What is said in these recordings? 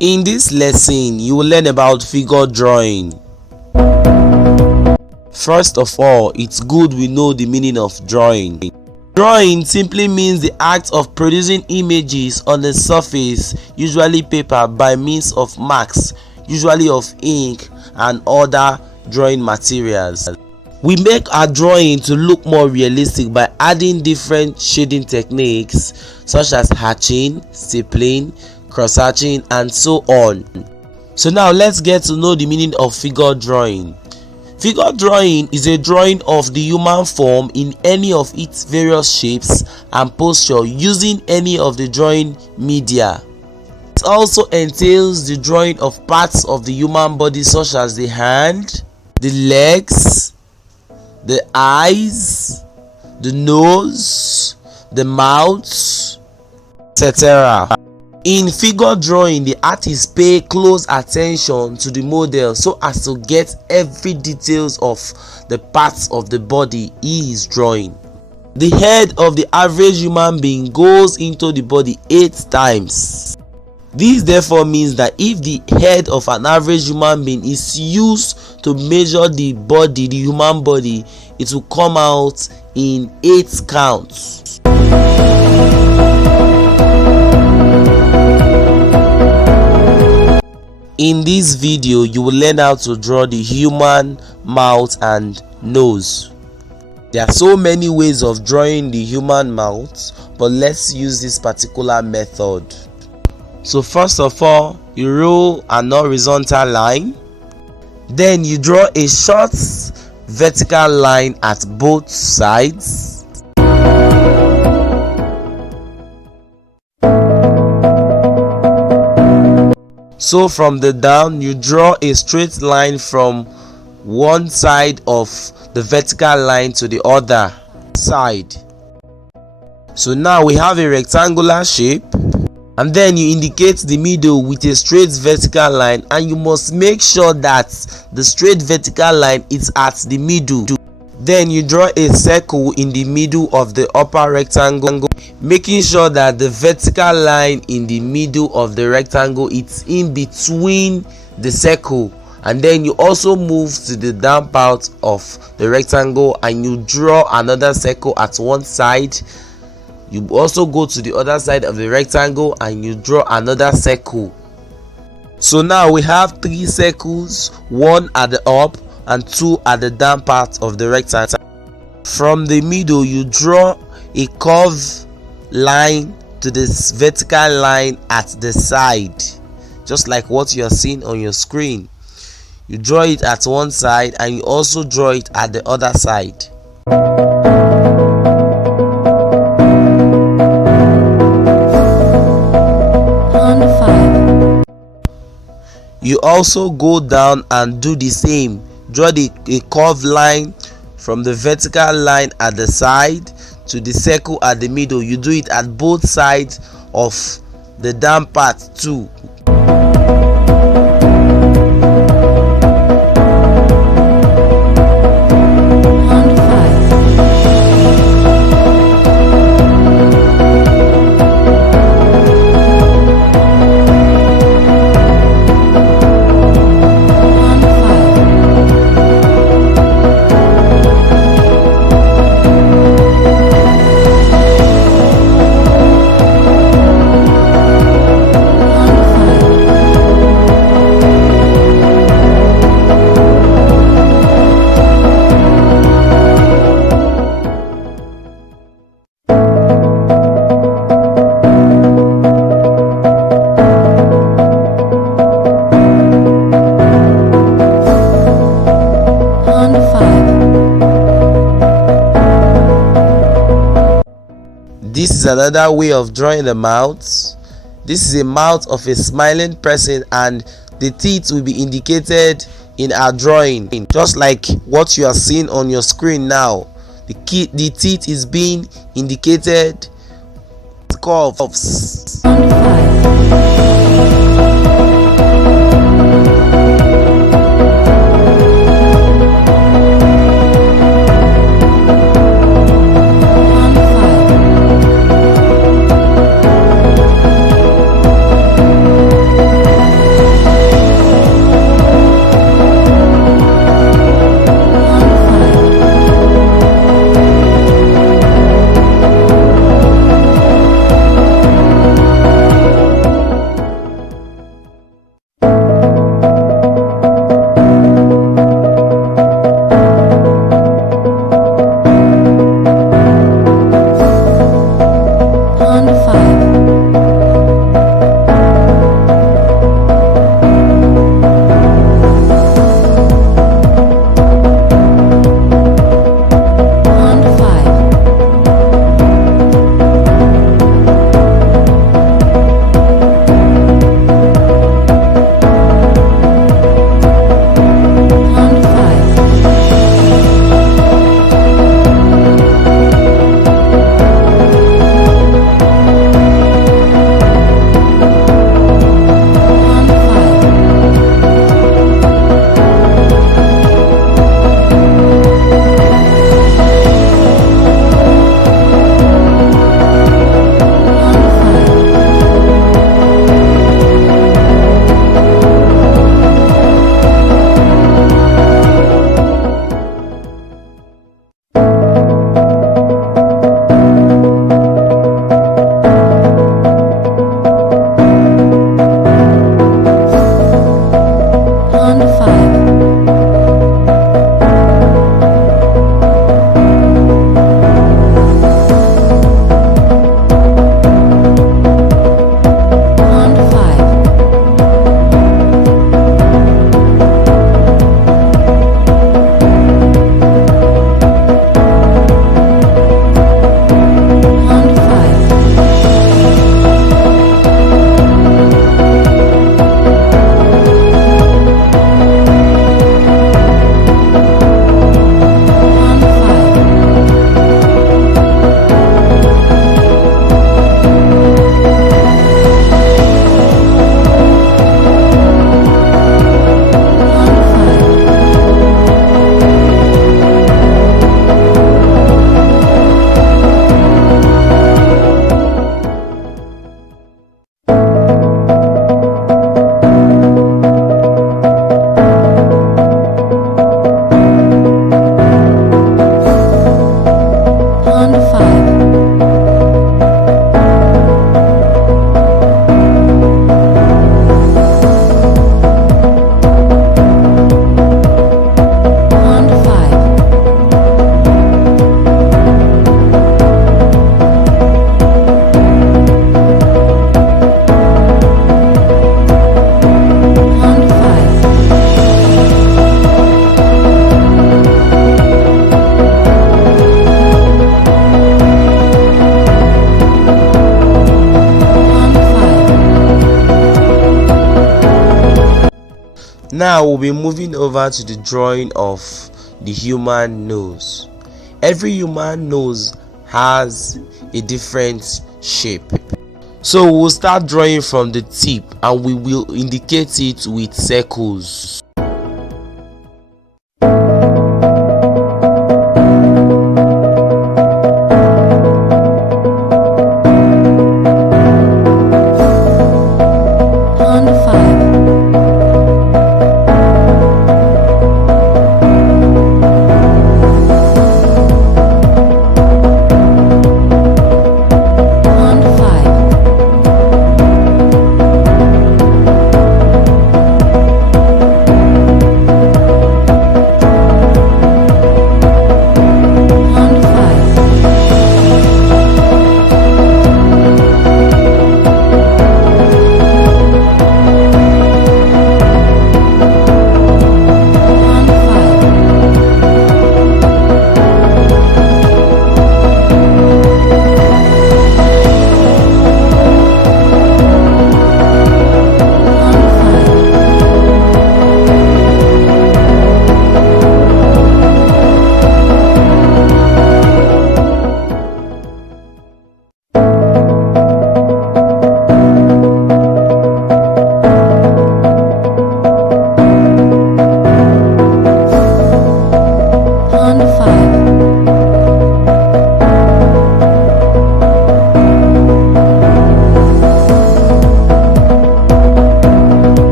In this lesson, you will learn about figure drawing. First of all, it's good we know the meaning of drawing. Drawing simply means the act of producing images on a surface, usually paper, by means of marks, usually of ink and other drawing materials. We make our drawing to look more realistic by adding different shading techniques such as hatching, stippling, cross-hatching, and so on. So now let's get to know the meaning of figure drawing. Figure drawing is a drawing of the human form in any of its various shapes and posture using any of the drawing media. It also entails the drawing of parts of the human body such as the hand, the legs, the eyes, the nose, the mouth, etc. In figure drawing, the artist pay close attention to the model so as to get every details of the parts of the body he is drawing. The head of the average human being goes into the body 8 times. This therefore means that if the head of an average human being is used to measure the body, the human body, it will come out in 8 counts. In this video, you will learn how to draw the human mouth and nose. There are so many ways of drawing the human mouth, but let's use this particular method. So first of all, you roll an horizontal line, then you draw a short vertical line at both sides. So from the down, you draw a straight line from one side of the vertical line to the other side. So now we have a rectangular shape, and then you indicate the middle with a straight vertical line, and you must make sure that the straight vertical line is at the middle. Then you draw a circle in the middle of the upper rectangle, making sure that the vertical line in the middle of the rectangle is in between the circle. And then you also move to the down part of the rectangle and you draw another circle at one side. You also go to the other side of the rectangle and you draw another circle. So now we have 3 circles, 1 at the up and 2 at the down part of the rectangle. From the middle, you draw a curve line to this vertical line at the side, just like what you are seeing on your screen. You draw it at one side and you also draw it at the other side. You also go down and do the same. Draw a curved line from the vertical line at the side to the circle at the middle. You do it at both sides of the down part too. This is another way of drawing the mouth. This is a mouth of a smiling person and the teeth will be indicated in our drawing, just like what you are seeing on your screen now. The teeth is being indicated curves. Now we'll be moving over to the drawing of the human nose. Every human nose has a different shape. So we'll start drawing from the tip and we will indicate it with circles.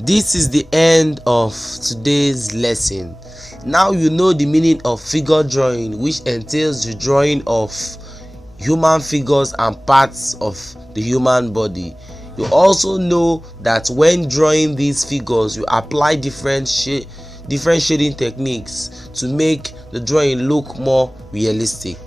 This is the end of today's lesson. Now you know the meaning of figure drawing, which entails the drawing of human figures and parts of the human body. You also know that when drawing these figures, you apply different shading techniques to make the drawing look more realistic.